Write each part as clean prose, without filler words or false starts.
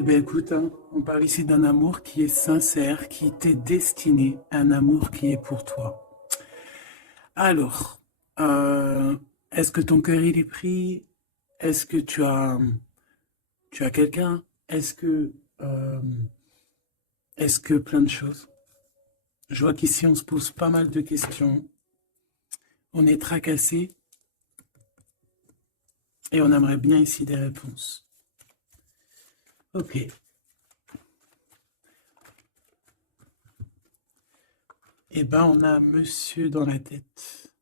Eh bien, écoute, hein, on parle ici d'un amour qui est sincère, qui t'est destiné, un amour qui est pour toi. Alors, euh, est-ce que ton cœur il est pris? Est-ce que tu as quelqu'un? Euh, est-ce que plein de choses? Je vois qu'ici on se pose pas mal de questions. On est tracassé et on aimerait bien ici des réponses. Ok. Eh ben, on a un monsieur dans la tête.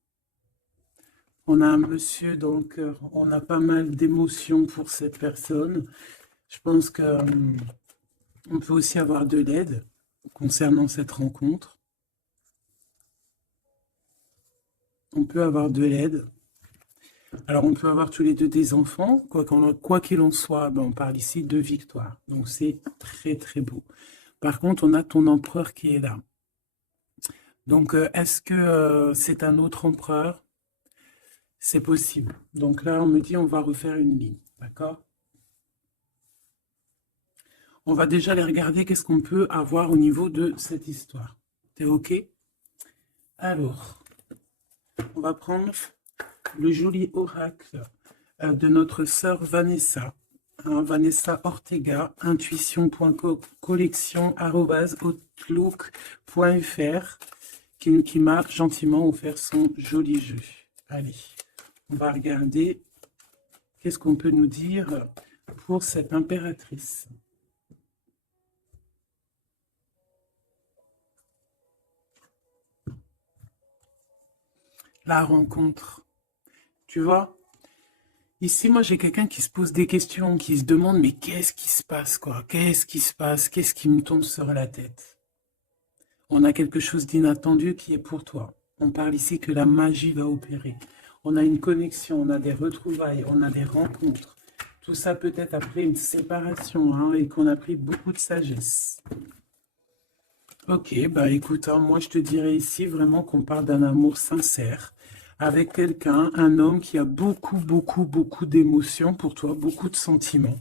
On a un monsieur dans le cœur. On a pas mal d'émotions pour cette personne. Je pense que on peut aussi avoir de l'aide concernant cette rencontre. On peut avoir de l'aide. Alors, on peut avoir tous les deux des enfants. Quoi qu'il en soit, ben, on parle ici de victoire. Donc, c'est très, très beau. Par contre, on a ton empereur qui est là. Donc, est-ce que c'est un autre empereur? C'est possible. Donc là, on me dit, on va refaire une ligne. D'accord? On va déjà aller regarder qu'est-ce qu'on peut avoir au niveau de cette histoire. T'es OK? Alors, on va prendre le joli oracle de notre sœur Vanessa. Hein, Vanessa Ortega, intuition.collection@outlook.fr qui m'a gentiment offert son joli jeu. Allez, on va regarder qu'est-ce qu'on peut nous dire pour cette impératrice. La rencontre. Tu vois, ici, moi, j'ai quelqu'un qui se pose des questions, qui se demande, mais qu'est-ce qui se passe, quoi? Qu'est-ce qui se passe? Qu'est-ce qui me tombe sur la tête? On a quelque chose d'inattendu qui est pour toi. On parle ici que la magie va opérer. On a une connexion, on a des retrouvailles, on a des rencontres. Tout ça peut-être après une séparation, hein, et qu'on a pris beaucoup de sagesse. Ok, bah écoute, hein, moi je te dirais ici vraiment qu'on parle d'un amour sincère avec quelqu'un, un homme qui a beaucoup, beaucoup, beaucoup d'émotions pour toi, beaucoup de sentiments.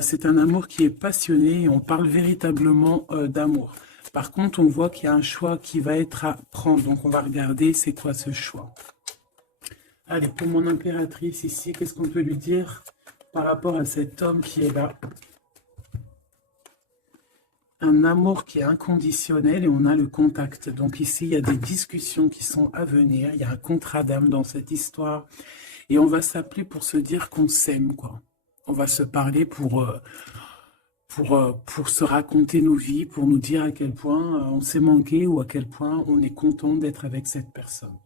C'est un amour qui est passionné et on parle véritablement d'amour. Par contre, on voit qu'il y a un choix qui va être à prendre. Donc on va regarder c'est quoi ce choix. Allez, pour mon impératrice ici, qu'est-ce qu'on peut lui dire par rapport à cet homme qui est là? Un amour qui est inconditionnel et on a le contact. Donc ici, il y a des discussions qui sont à venir. Il y a un contrat d'âme dans cette histoire. Et on va s'appeler pour se dire qu'on s'aime, quoi. On va se parler pour se raconter nos vies, pour nous dire à quel point on s'est manqué ou à quel point on est content d'être avec cette personne.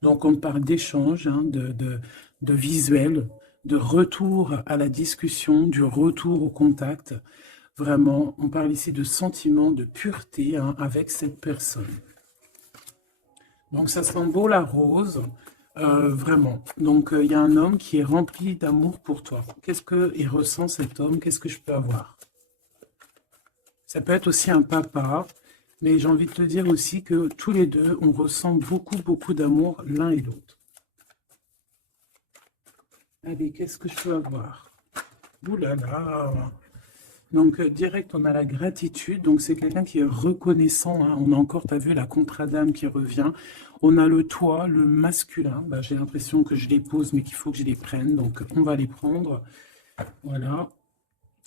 Donc on parle d'échange, hein, de visuel, de retour à la discussion, du retour au contact. Vraiment, on parle ici de sentiment, de pureté, hein, avec cette personne. Donc ça sent beau la rose, vraiment. Donc il y a un homme qui est rempli d'amour pour toi. Qu'est-ce qu'il ressent cet homme? Qu'est-ce que je peux avoir? Ça peut être aussi un papa, mais j'ai envie de te dire aussi que tous les deux, on ressent beaucoup, beaucoup d'amour l'un et l'autre. Allez, qu'est-ce que je peux avoir? Ouh là là! Donc, direct, on a la gratitude. Donc, c'est quelqu'un qui est reconnaissant, hein. On a encore, tu as vu, la contre-dame qui revient. On a le toi, le masculin. Bah, j'ai l'impression que je les pose, mais qu'il faut que je les prenne. Donc, on va les prendre. Voilà.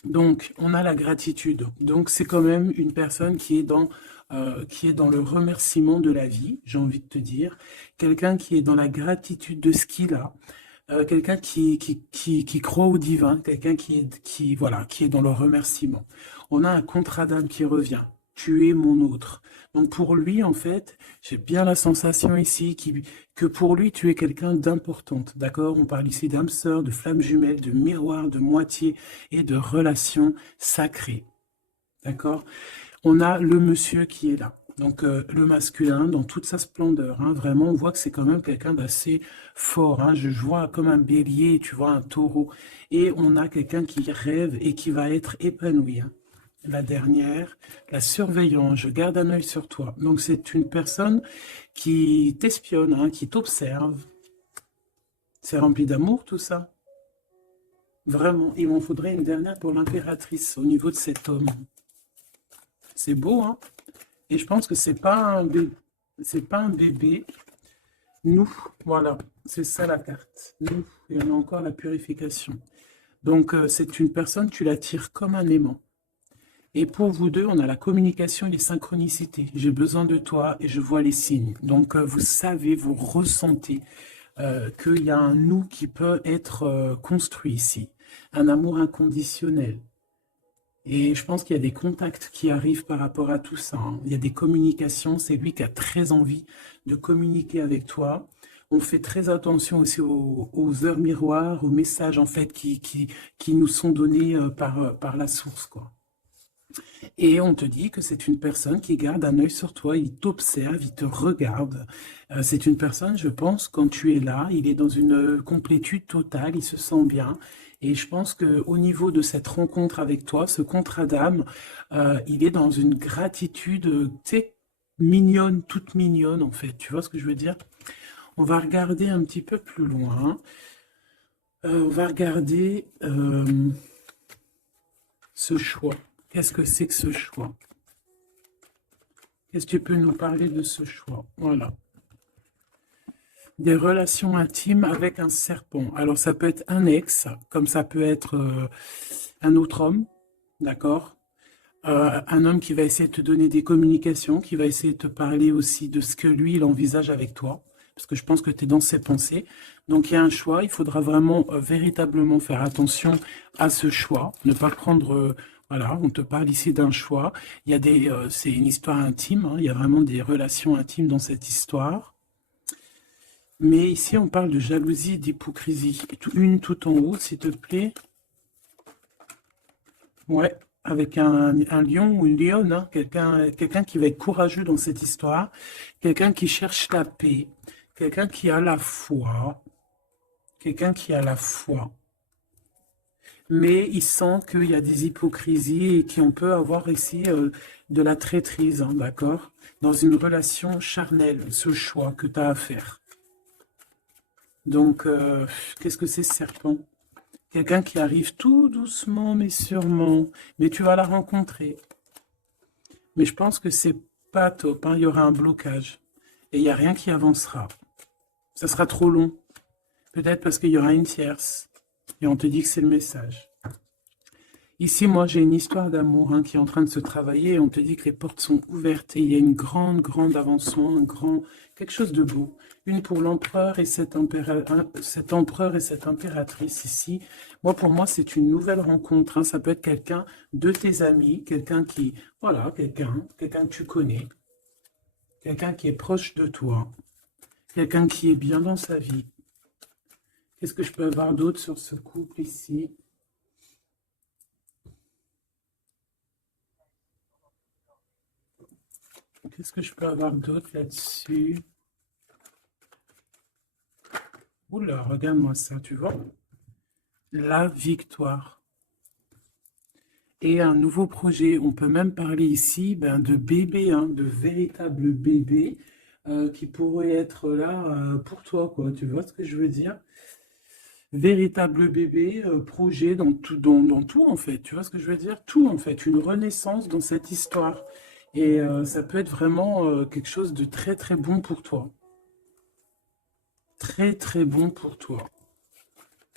Donc, on a la gratitude. Donc, c'est quand même une personne qui est dans le remerciement de la vie, j'ai envie de te dire. Quelqu'un qui est dans la gratitude de ce qu'il a. Quelqu'un qui croit au divin, quelqu'un voilà, qui est dans le remerciement. On a un contrat d'âme qui revient. Tu es mon autre. Donc pour lui, en fait, j'ai bien la sensation ici que pour lui, tu es quelqu'un d'importante. D'accord? On parle ici d'âme sœur, de flamme jumelle, de miroir, de moitié et de relation sacrée. D'accord? On a le monsieur qui est là. Donc le masculin dans toute sa splendeur, hein, vraiment, on voit que c'est quand même quelqu'un d'assez fort. Hein, je vois comme un bélier, tu vois, un taureau. Et on a quelqu'un qui rêve et qui va être épanoui. Hein. La dernière, la surveillance, je garde un œil sur toi. Donc c'est une personne qui t'espionne, hein, qui t'observe. C'est rempli d'amour tout ça. Vraiment, il m'en faudrait une dernière pour l'impératrice au niveau de cet homme. C'est beau, hein? Et je pense que c'est pas un bébé. Nous, voilà, c'est ça la carte. Nous, et on a encore la purification. Donc, c'est une personne, tu l'attires comme un aimant. Et pour vous deux, on a la communication et les synchronicités. J'ai besoin de toi et je vois les signes. Donc, vous savez, vous ressentez qu'il y a un nous qui peut être construit ici. Un amour inconditionnel. Et je pense qu'il y a des contacts qui arrivent par rapport à tout ça, hein. Il y a des communications. C'est lui qui a très envie de communiquer avec toi. On fait très attention aussi aux heures miroirs, aux messages en fait qui nous sont donnés par la source, quoi. Et on te dit que c'est une personne qui garde un œil sur toi, il t'observe, il te regarde. C'est une personne, je pense, quand tu es là, il est dans une complétude totale, il se sent bien. Et je pense qu'au niveau de cette rencontre avec toi, ce contrat d'âme, il est dans une gratitude, tu sais, mignonne, toute mignonne en fait. Tu vois ce que je veux dire? On va regarder un petit peu plus loin. On va regarder ce choix. Qu'est-ce que c'est que ce choix? Qu'est-ce que tu peux nous parler de ce choix? Voilà. Des relations intimes avec un serpent. Alors, ça peut être un ex, comme ça peut être un autre homme, d'accord? Un homme qui va essayer de te donner des communications, qui va essayer de te parler aussi de ce que lui, il envisage avec toi, parce que je pense que tu es dans ses pensées. Donc, il y a un choix, il faudra vraiment véritablement faire attention à ce choix, ne pas prendre... voilà, on te parle ici d'un choix. Il y a c'est une histoire intime, hein, il y a vraiment des relations intimes dans cette histoire. Mais ici, on parle de jalousie et d'hypocrisie. Une tout en haut, s'il te plaît. Ouais, avec un lion ou une lionne, hein, quelqu'un qui va être courageux dans cette histoire, quelqu'un qui cherche la paix, quelqu'un qui a la foi, quelqu'un qui a la foi. Mais il sent qu'il y a des hypocrisies et qu'on peut avoir ici de la traîtrise, hein, d'accord? Dans une relation charnelle, ce choix que tu as à faire. Donc, qu'est-ce que c'est ce serpent? Quelqu'un qui arrive tout doucement mais sûrement, mais tu vas la rencontrer. Mais je pense que c'est pas top, hein. Il y aura un blocage et il n'y a rien qui avancera. Ça sera trop long. Peut-être parce qu'il y aura une tierce et on te dit que c'est le message. Ici, moi, j'ai une histoire d'amour, hein, qui est en train de se travailler et on te dit que les portes sont ouvertes et il y a une grande avancement, quelque chose de beau. Une pour l'empereur et cet empereur et cette impératrice ici. Moi, pour moi, c'est une nouvelle rencontre, hein. Ça peut être quelqu'un de tes amis, quelqu'un qui, voilà, quelqu'un que tu connais, quelqu'un qui est proche de toi, quelqu'un qui est bien dans sa vie. Qu'est-ce que je peux avoir d'autre sur ce couple ici? Qu'est-ce que je peux avoir d'autre là-dessus? Oula, regarde-moi ça, tu vois? La victoire. Et un nouveau projet. On peut même parler ici de bébé, hein, de véritables bébés qui pourraient être là pour toi, quoi. Tu vois ce que je veux dire? Véritable bébé, projet dans tout, en fait. Tu vois ce que je veux dire? Tout, en fait. Une renaissance dans cette histoire. Et ça peut être vraiment quelque chose de très bon pour toi. Très bon pour toi.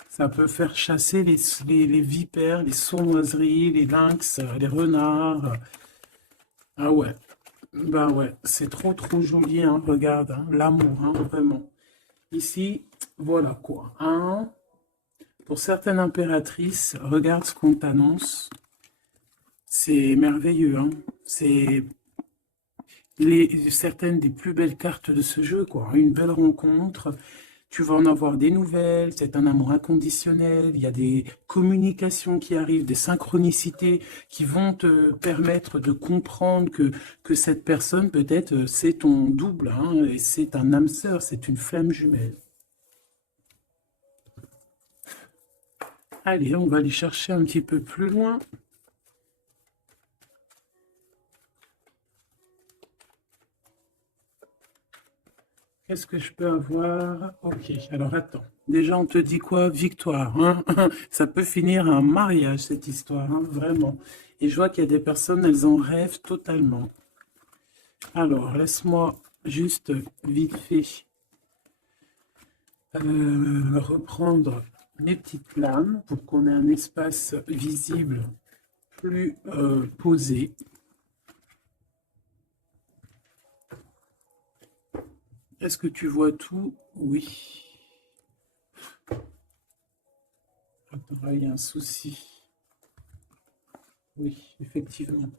Ça peut faire chasser les vipères, les sournoiseries, les lynx, les renards. Ah ouais, bah ouais, c'est trop joli, hein, regarde, hein, l'amour, hein, vraiment. Ici, voilà quoi. Hein. Pour certaines impératrices, regarde ce qu'on t'annonce. C'est merveilleux, hein. C'est certaines des plus belles cartes de ce jeu, quoi. Une belle rencontre. Tu vas en avoir des nouvelles, c'est un amour inconditionnel, il y a des communications qui arrivent, des synchronicités qui vont te permettre de comprendre que cette personne, peut-être, c'est ton double, hein, et c'est un âme sœur, c'est une flamme jumelle. Allez, on va aller chercher un petit peu plus loin. Qu'est-ce que je peux avoir? Ok, alors attends. Déjà, on te dit quoi? Victoire, hein? Ça peut finir un mariage, cette histoire, hein, vraiment. Et je vois qu'il y a des personnes, elles en rêvent totalement. Alors, laisse-moi juste vite fait reprendre mes petites lames pour qu'on ait un espace visible plus posé. Est-ce que tu vois tout? Oui. Attends, là, il y a un souci. Oui, effectivement.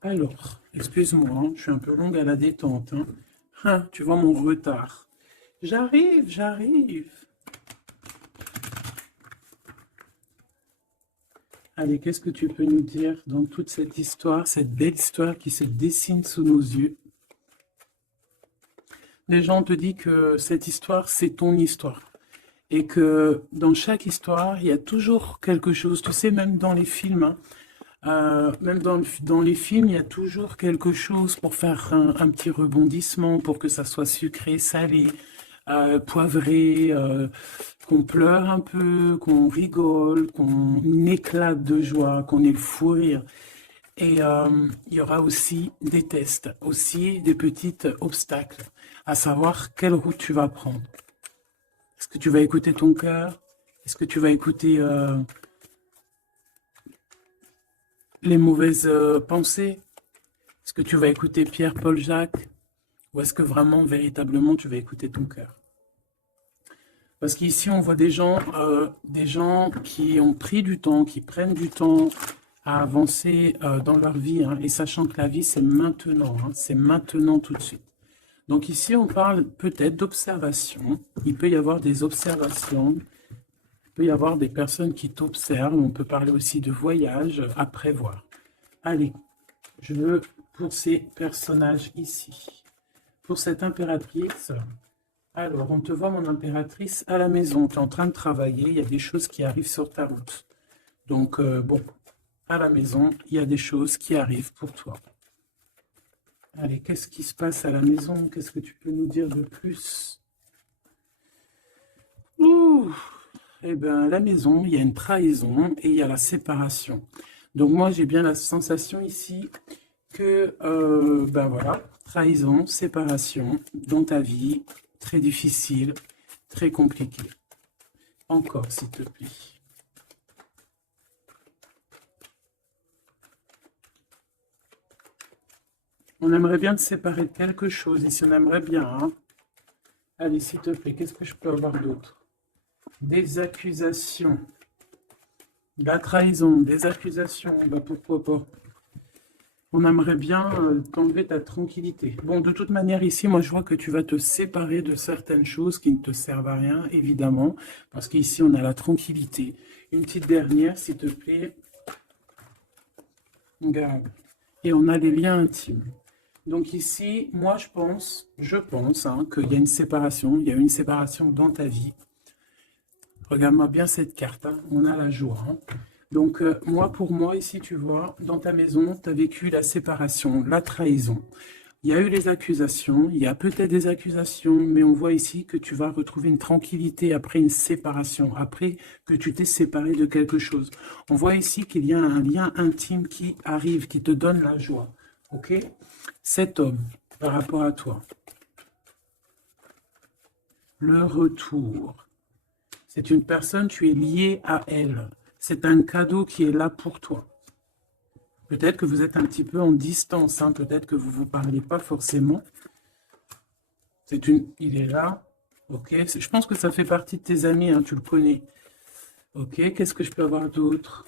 Alors, excuse-moi, hein, je suis un peu longue à la détente. Hein. Ah, tu vois mon retard. J'arrive, j'arrive. Allez, qu'est-ce que tu peux nous dire dans toute cette histoire, cette belle histoire qui se dessine sous nos yeux? Les gens te disent que cette histoire, c'est ton histoire. Et que dans chaque histoire, il y a toujours quelque chose. Tu sais, même dans les films, hein, même dans les films, il y a toujours quelque chose pour faire un petit rebondissement, pour que ça soit sucré, salé, poivré, qu'on pleure un peu, qu'on rigole, qu'on éclate de joie, qu'on ait le fou rire. Et il y aura aussi des tests, aussi des petits obstacles, à savoir quelle route tu vas prendre. Est-ce que tu vas écouter ton cœur? Est-ce que tu vas écouter les mauvaises pensées? Est-ce que tu vas écouter Pierre, Paul, Jacques? Ou est-ce que vraiment, véritablement, tu vas écouter ton cœur? Parce qu'ici, on voit des gens qui ont pris du temps, qui prennent du temps à avancer dans leur vie, hein, et sachant que la vie, c'est maintenant, hein, c'est maintenant tout de suite. Donc ici, on parle peut-être d'observation. Il peut y avoir des observations, il peut y avoir des personnes qui t'observent. On peut parler aussi de voyage à prévoir. Allez, je veux pour ces personnages ici. Pour cette impératrice, alors on te voit mon impératrice à la maison. Tu es en train de travailler, il y a des choses qui arrivent sur ta route. Donc bon, à la maison, il y a des choses qui arrivent pour toi. Allez, qu'est-ce qui se passe à la maison? Qu'est-ce que tu peux nous dire de plus? Ouh, eh bien, à la maison, il y a une trahison et il y a la séparation. Donc moi, j'ai bien la sensation ici que, ben voilà, trahison, séparation dans ta vie, très difficile, très compliqué. Encore, s'il te plaît. On aimerait bien te séparer de quelque chose, ici on aimerait bien, hein. Allez, s'il te plaît, qu'est-ce que je peux avoir d'autre? Des accusations. La trahison, des accusations, bah pourquoi pas. On aimerait bien t'enlever ta tranquillité. Bon, de toute manière, ici, moi, je vois que tu vas te séparer de certaines choses qui ne te servent à rien, évidemment, parce qu'ici, on a la tranquillité. Une petite dernière, s'il te plaît. Regarde. Et on a les liens intimes. Donc ici, moi, je pense hein, qu'il y a une séparation. Il y a une séparation dans ta vie. Regarde-moi bien cette carte, hein. On a la joie. Hein. Donc, moi, pour moi, ici, tu vois, dans ta maison, tu as vécu la séparation, la trahison. Il y a eu les accusations, il y a peut-être des accusations, mais on voit ici que tu vas retrouver une tranquillité après une séparation, après que tu t'es séparé de quelque chose. On voit ici qu'il y a un lien intime qui arrive, qui te donne la joie. Ok? Cet homme, par rapport à toi, le retour. C'est une personne, tu es lié à elle. C'est un cadeau qui est là pour toi. Peut-être que vous êtes un petit peu en distance, hein, peut-être que vous ne vous parlez pas forcément. Il est là, ok. Je pense que ça fait partie de tes amis, hein, tu le connais. Ok, qu'est-ce que je peux avoir d'autre?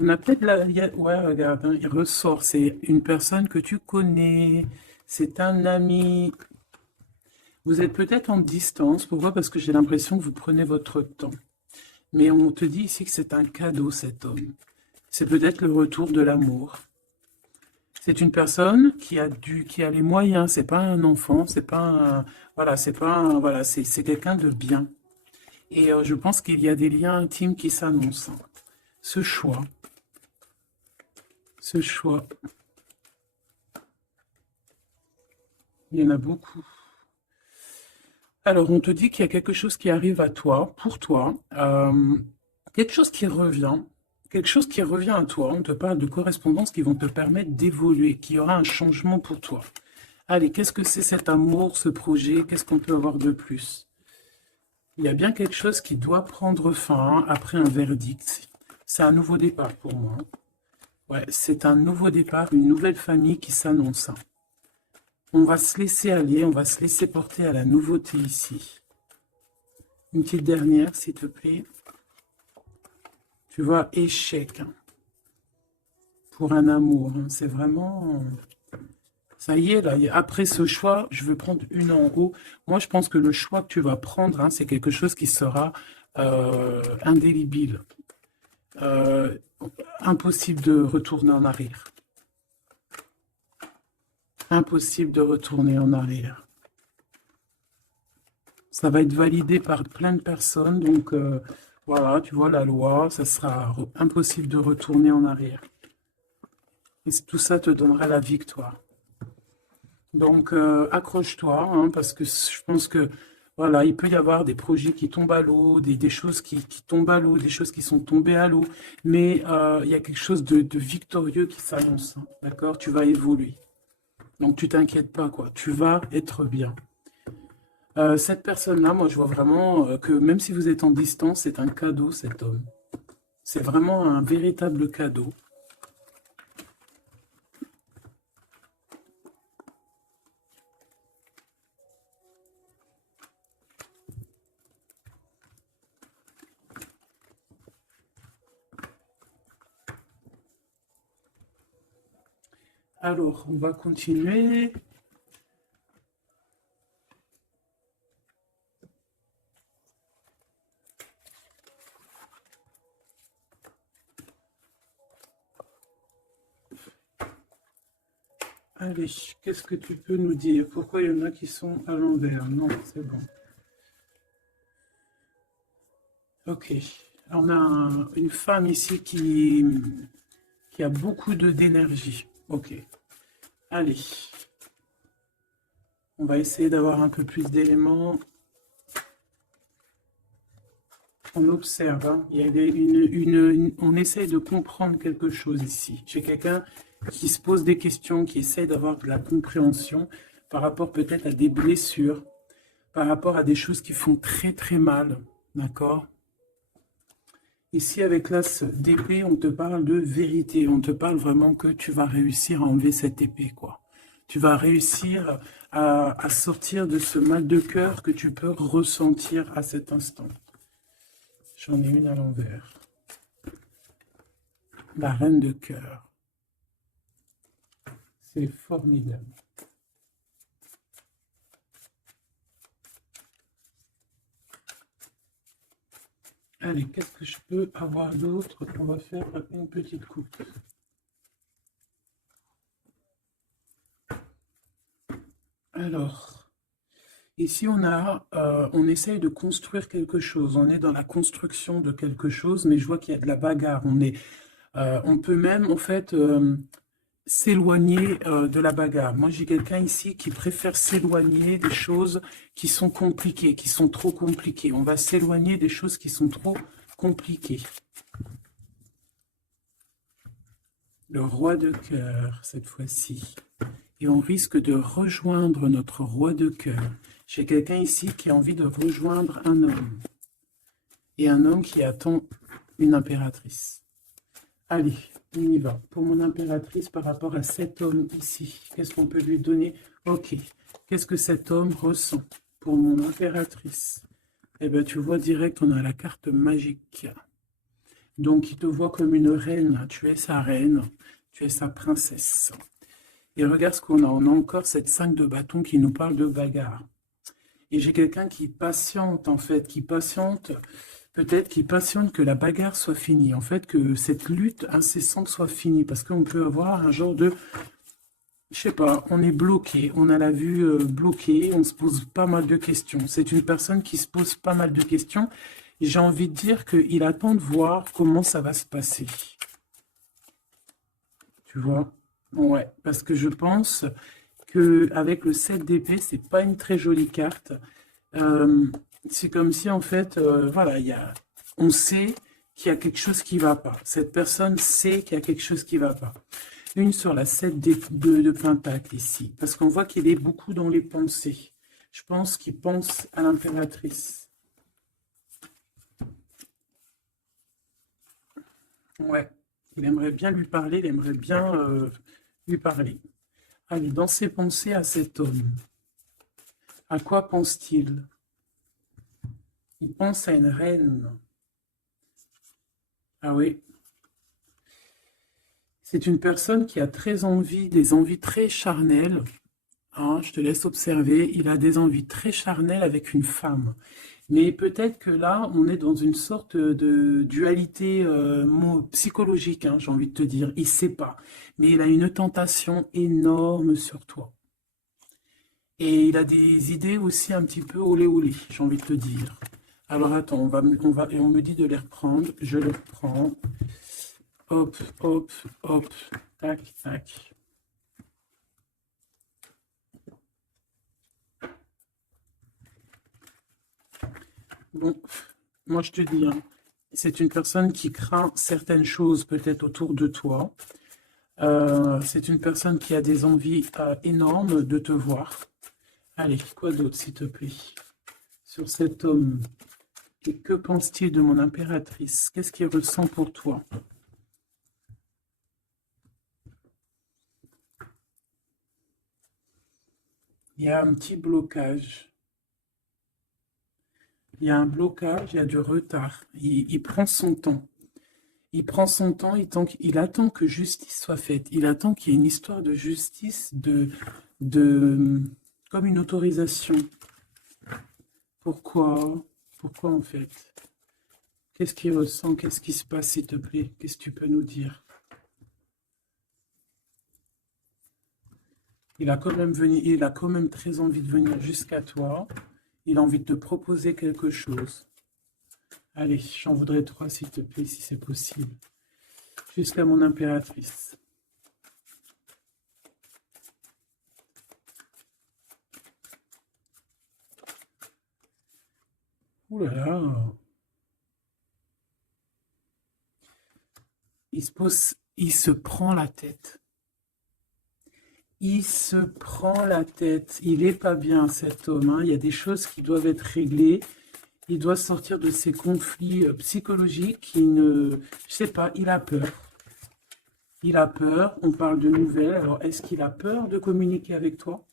On a peut-être la... Ouais, regarde, hein, il ressort, c'est une personne que tu connais, c'est un ami. Vous êtes peut-être en distance, pourquoi? Parce que j'ai l'impression que vous prenez votre temps. Mais on te dit ici que c'est un cadeau, cet homme. C'est peut-être le retour de l'amour. C'est une personne qui a les moyens. C'est pas un enfant, c'est pas un, voilà, c'est pas un, voilà, c'est quelqu'un de bien. Et je pense qu'il y a des liens intimes qui s'annoncent. Ce choix, ce choix. Il y en a beaucoup. Alors, on te dit qu'il y a quelque chose qui arrive à toi, pour toi, quelque chose qui revient, quelque chose qui revient à toi. On te parle de correspondances qui vont te permettre d'évoluer, qu'il y aura un changement pour toi. Allez, qu'est-ce que c'est cet amour, ce projet? Qu'est-ce qu'on peut avoir de plus? Il y a bien quelque chose qui doit prendre fin hein, après un verdict. C'est un nouveau départ pour moi. Ouais, c'est un nouveau départ, une nouvelle famille qui s'annonce. On va se laisser aller, on va se laisser porter à la nouveauté ici. Une petite dernière, s'il te plaît. Tu vois, échec. Hein, pour un amour. Hein, c'est vraiment... Ça y est, là, après ce choix, je veux prendre une en haut. Moi, je pense que le choix que tu vas prendre, hein, c'est quelque chose qui sera indélébile. Impossible de retourner en arrière. Impossible de retourner en arrière. Ça va être validé par plein de personnes, donc voilà, tu vois la loi, ça sera impossible de retourner en arrière. Et tout ça te donnera la victoire. Donc accroche-toi, hein, parce que je pense que voilà, il peut y avoir des projets qui tombent à l'eau, des choses qui tombent à l'eau, des choses qui sont tombées à l'eau, mais il y a quelque chose de victorieux qui s'annonce, hein, d'accord? Tu vas évoluer. Donc, tu t'inquiètes pas, quoi. Tu vas être bien. Cette personne-là, moi, je vois vraiment que même si vous êtes en distance, c'est un cadeau, cet homme. C'est vraiment un véritable cadeau. Alors, on va continuer. Allez, qu'est-ce que tu peux nous dire? Pourquoi il y en a qui sont à l'envers? Non, c'est bon. Ok. On a une femme ici qui a beaucoup d'énergie. Ok. Allez. On va essayer d'avoir un peu plus d'éléments. On observe, hein. Il y a on essaye de comprendre quelque chose ici. J'ai quelqu'un qui se pose des questions, qui essaie d'avoir de la compréhension par rapport peut-être à des blessures, par rapport à des choses qui font très très mal, d'accord? Ici, avec l'as d'épée, on te parle de vérité, on te parle vraiment que tu vas réussir à enlever cette épée, quoi. Tu vas réussir à sortir de ce mal de cœur que tu peux ressentir à cet instant. J'en ai une à l'envers. La reine de cœur. C'est formidable. Allez, qu'est-ce que je peux avoir d'autre? On va faire une petite coupe. Alors, ici on essaye de construire quelque chose. On est dans la construction de quelque chose, mais je vois qu'il y a de la bagarre. On peut même, en fait, s'éloigner de la bagarre. Moi, j'ai quelqu'un ici qui préfère s'éloigner des choses qui sont compliquées, qui sont trop compliquées. On va s'éloigner des choses qui sont trop compliquées. Le roi de cœur, cette fois-ci. Et on risque de rejoindre notre roi de cœur. J'ai quelqu'un ici qui a envie de rejoindre un homme. Et un homme qui attend une impératrice. Allez, on y va. Pour mon impératrice, par rapport à cet homme ici, qu'est-ce qu'on peut lui donner? Ok. Qu'est-ce que cet homme ressent pour mon impératrice? Eh bien, tu vois direct, on a la carte magique. Donc, il te voit comme une reine. Tu es sa reine. Tu es sa princesse. Et regarde ce qu'on a. On a encore cette 5 de bâton qui nous parle de bagarre. Et j'ai quelqu'un qui patiente, en fait, qui patiente... Peut-être qu'il patiente que la bagarre soit finie, en fait, que cette lutte incessante soit finie, parce qu'on peut avoir un genre de, je sais pas, on est bloqué, on a la vue bloquée, on se pose pas mal de questions. C'est une personne qui se pose pas mal de questions, et j'ai envie de dire qu'il attend de voir comment ça va se passer. Tu vois? Ouais, parce que je pense que avec le 7 d'épée, c'est pas une très jolie carte. C'est comme si, en fait, voilà, on sait qu'il y a quelque chose qui va pas. Cette personne sait qu'il y a quelque chose qui va pas. Une sur la 7 de Pentacle ici, parce qu'on voit qu'il est beaucoup dans les pensées. Je pense qu'il pense à l'impératrice. Ouais, il aimerait bien lui parler, il aimerait bien lui parler. Allez, dans ses pensées à cet homme, à quoi pense-t-il? Il pense à une reine. Ah oui. C'est une personne qui a très envie, des envies très charnelles. Hein, je te laisse observer. Il a des envies très charnelles avec une femme. Mais peut-être que là, on est dans une sorte de dualité psychologique, hein, j'ai envie de te dire. Il ne sait pas. Mais il a une tentation énorme sur toi. Et il a des idées aussi un petit peu olé olé, j'ai envie de te dire. Alors attends, et on me dit de les reprendre. Je les reprends. Hop, hop, hop. Tac, tac. Bon, moi je te dis, hein, c'est une personne qui craint certaines choses peut-être autour de toi. C'est une personne qui a des envies énormes de te voir. Allez, quoi d'autre, s'il te plaît, sur cet homme? Et que pense-t-il de mon impératrice? Qu'est-ce qu'il ressent pour toi? Il y a un petit blocage. Il y a un blocage, il y a du retard. Il prend son temps. Il prend son temps, il attend que justice soit faite. Il attend qu'il y ait une histoire de justice, de, comme une autorisation. Pourquoi? Pourquoi en fait? Qu'est-ce qu'il ressent? Qu'est-ce qui se passe, s'il te plaît? Qu'est-ce que tu peux nous dire? Il a quand même très envie de venir jusqu'à toi. Il a envie de te proposer quelque chose. Allez, j'en voudrais 3, s'il te plaît, si c'est possible. Jusqu'à mon impératrice. Ouh là là. Il se prend la tête. Il se prend la tête. Il est pas bien, cet homme, hein. Il y a des choses qui doivent être réglées. Il doit sortir de ces conflits psychologiques. Je sais pas, il a peur. Il a peur. On parle de nouvelles. Alors, est-ce qu'il a peur de communiquer avec toi?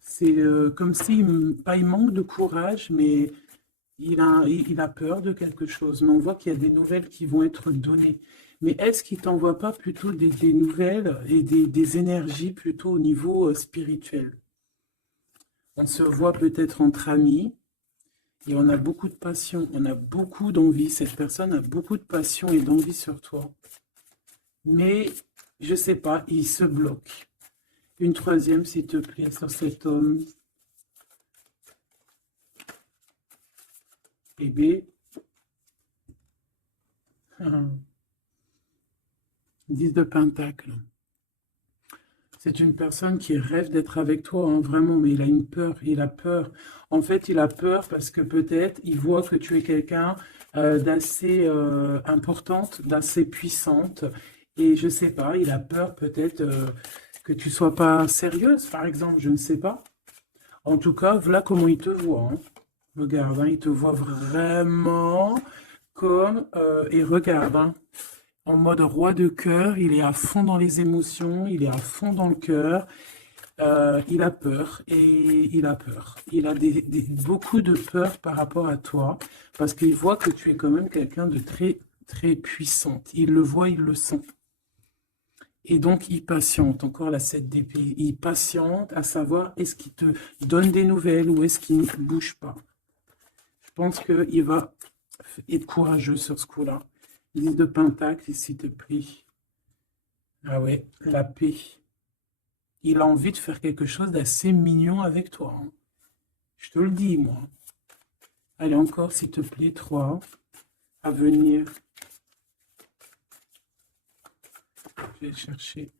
C'est comme pas il manque de courage, mais il a peur de quelque chose. Mais on voit qu'il y a des nouvelles qui vont être données. Mais est-ce qu'il t'envoie pas plutôt des nouvelles et des énergies plutôt au niveau spirituel? On se voit peut-être entre amis et on a beaucoup de passion, on a beaucoup d'envie. Cette personne a beaucoup de passion et d'envie sur toi. Mais, je sais pas, il se bloque. Une troisième, s'il te plaît, sur cet homme. Bébé. 10 de Pentacle. C'est une personne qui rêve d'être avec toi, hein, vraiment, mais il a une peur, il a peur. En fait, il a peur parce que peut-être il voit que tu es quelqu'un d'assez importante, d'assez puissante. Et je sais pas, il a peur peut-être que tu sois pas sérieuse, par exemple, je ne sais pas. En tout cas, voilà comment il te voit, hein. Regarde, hein, il te voit vraiment comme... et regarde, hein, en mode roi de cœur, il est à fond dans les émotions, il est à fond dans le cœur, il a peur, et il a peur. Il a beaucoup de peur par rapport à toi, parce qu'il voit que tu es quand même quelqu'un de très, très puissante. Il le voit, il le sent. Et donc, il patiente, encore la 7 d'épée, il patiente à savoir est-ce qu'il te donne des nouvelles ou est-ce qu'il ne bouge pas. Je pense qu'il va être courageux sur ce coup-là. 10 de Pentacle, s'il te plaît. Ah ouais, la paix. Il a envie de faire quelque chose d'assez mignon avec toi, hein. Je te le dis, moi. Allez, encore, s'il te plaît, 3 à venir. Je vais chercher.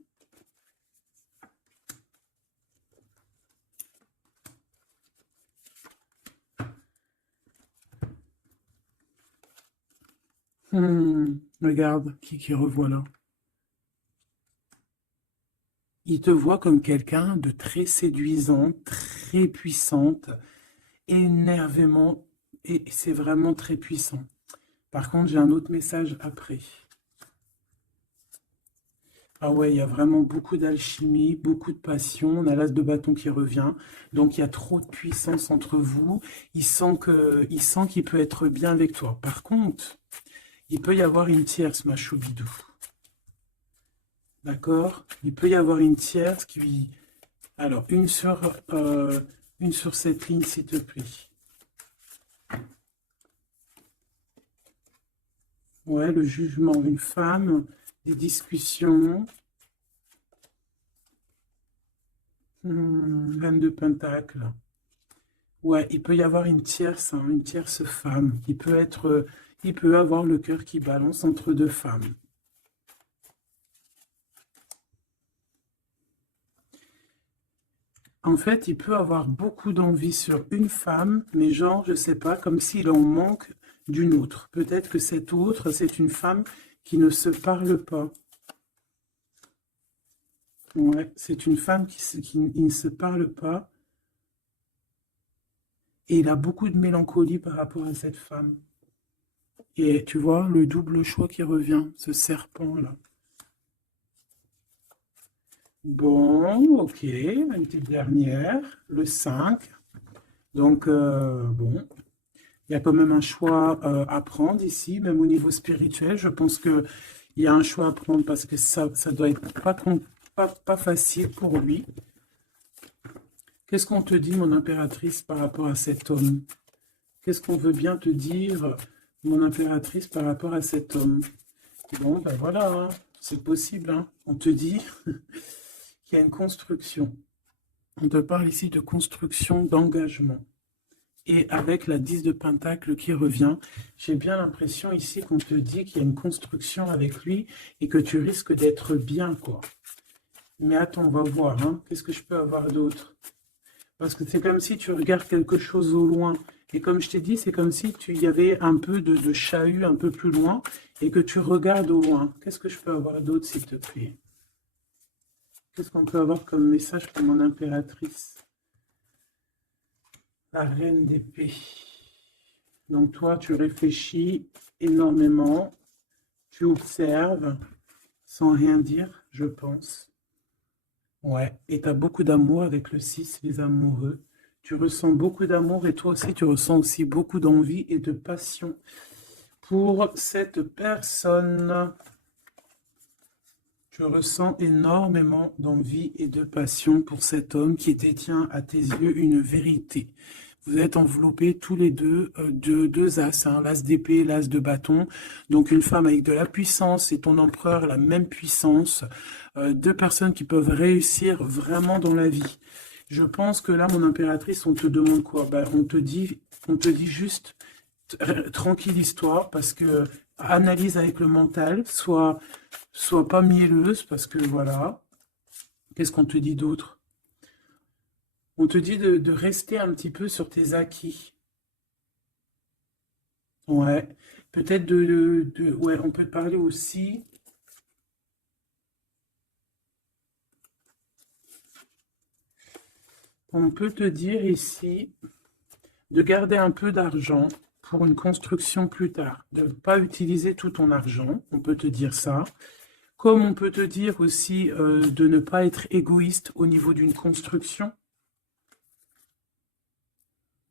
Regarde, qui revoit là. Il te voit comme quelqu'un de très séduisant, très puissante, énervément, et c'est vraiment très puissant. Par contre, j'ai un autre message après. Ah ouais, il y a vraiment beaucoup d'alchimie, beaucoup de passion. On a l'as de bâton qui revient. Donc, il y a trop de puissance entre vous. Il sent qu'il peut être bien avec toi. Par contre, il peut y avoir une tierce, ma choubidou. D'accord? Il peut y avoir une tierce qui... Alors, une sur cette ligne, s'il te plaît. Ouais, le jugement, une femme, des discussions. Reine de Pentacle. Ouais, il peut y avoir une tierce femme. Il peut avoir le cœur qui balance entre deux femmes. En fait, il peut avoir beaucoup d'envie sur une femme, mais genre, je sais pas, comme s'il en manque d'une autre. Peut-être que cette autre, c'est une femme qui ne se parle pas. Ouais, c'est une femme qui ne se parle pas. Et il a beaucoup de mélancolie par rapport à cette femme. Et tu vois, le double choix qui revient, ce serpent-là. Bon, ok, une petite dernière, le 5. Donc, bon, il y a quand même un choix à prendre ici, même au niveau spirituel. Je pense qu'il y a un choix à prendre parce que ça doit être pas facile pour lui. Qu'est-ce qu'on te dit, mon impératrice, par rapport à cet homme? Qu'est-ce qu'on veut bien te dire, mon impératrice, par rapport à cet homme? Bon, ben voilà, hein, c'est possible, hein. On te dit qu'il y a une construction. On te parle ici de construction, d'engagement. Et avec la 10 de Pentacle qui revient, j'ai bien l'impression ici qu'on te dit qu'il y a une construction avec lui et que tu risques d'être bien, quoi. Mais attends, on va voir, hein. Qu'est-ce que je peux avoir d'autre? Parce que c'est comme si tu regardes quelque chose au loin. Et comme je t'ai dit, c'est comme si il y avait un peu de chahut un peu plus loin et que tu regardes au loin. Qu'est-ce que je peux avoir d'autre, s'il te plaît? Qu'est-ce qu'on peut avoir comme message pour mon impératrice? La reine d'épée. Donc toi, tu réfléchis énormément, tu observes sans rien dire, je pense. Ouais, et tu as beaucoup d'amour avec le 6, les amoureux. Tu ressens beaucoup d'amour et toi aussi, tu ressens aussi beaucoup d'envie et de passion pour cette personne. Je ressens énormément d'envie et de passion pour cet homme qui détient à tes yeux une vérité. Vous êtes enveloppés tous les deux de deux as, hein, l'as d'épée, l'as de bâton. Donc une femme avec de la puissance et ton empereur la même puissance. Deux personnes qui peuvent réussir vraiment dans la vie. Je pense que là, mon impératrice, on te demande quoi? Ben, on te dit juste tranquille-toi parce que analyse avec le mental, sois pas mielleuse parce que voilà. Qu'est-ce qu'on te dit d'autre? On te dit de rester un petit peu sur tes acquis. Ouais. Peut-être ouais, on peut te parler aussi. On peut te dire ici de garder un peu d'argent pour une construction plus tard. De ne pas utiliser tout ton argent. On peut te dire ça. Comme on peut te dire aussi de ne pas être égoïste au niveau d'une construction.